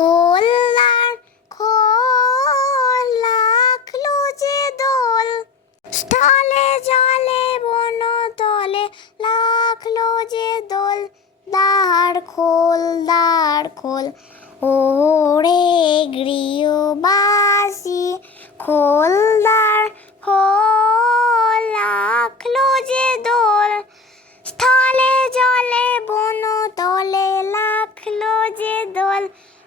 খোলদার খোল লাখলো যে দোল। স্থলে জলে বন তলে লাখলো যে দোল। দাঁড় খোল দার খোল, ওরে গৃহবাসী। খোলদার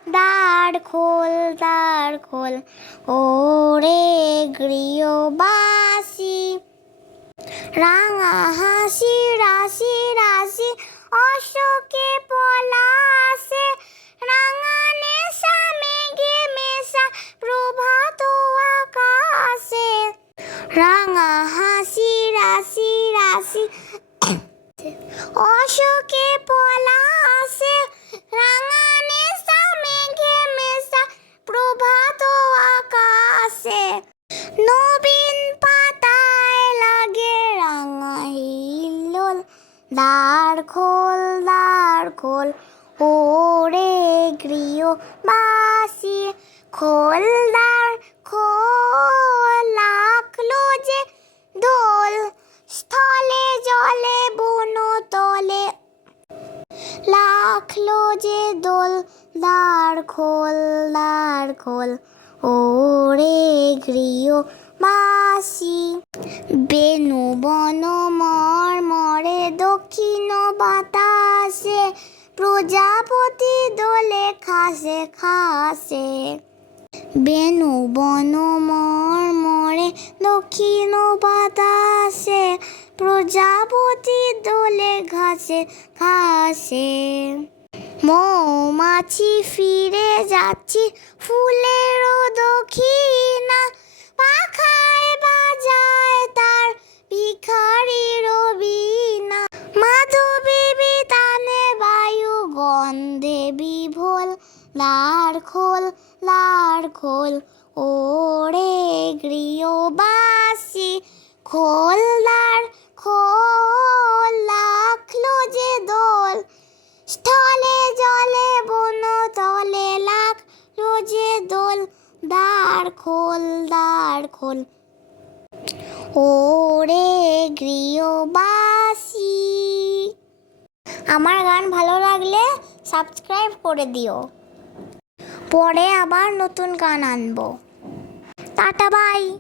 দাঁড় খোল দাঁড় খোল, ওরে গৃহবাসী। রাঙা হাসি, রাশি রাশি, অশোকে পলাশে। রাঙা নেশা, মেঘে মেশা, প্রভাত আকাশে। রাঙা হাসি, রাশি রাশি, অশোকে দাঁড় খোল দাঁড় খোল, ওরে গৃহবাসী। খোল, দাঁড় খোল লাখলো যে দোল, স্থলে জলে, বন তলে। লাখলো যে দোল, দাঁড় খোল দাঁড় খোল, ওরে গৃহ মাসি বেনু বন মর মরে দক্ষিণ বাতাসে, প্রজাপতি দোলে খাসে খাসে। বেনু বন মর দক্ষিণ বাতাসে, প্রজাপতি দোলে ঘাসে ঘাসে মৌমাছি ফিরে যাচ্ছি ফুলেরও দক্ষিণা বিভোল লার খোল লার খোল, ওরে গৃহবাসী, খোল দার খোল লাখলো যে দোল। স্থলে জলে বন, তলে লাখ রোজে দোল। দাঁড় খোল দাঁড় খোল। ওরে গৃহবাসী। আমার গান ভালো লাগলে সাবস্ক্রাইব করে দিও। পরে আবার নতুন গান আনব। Tata bye.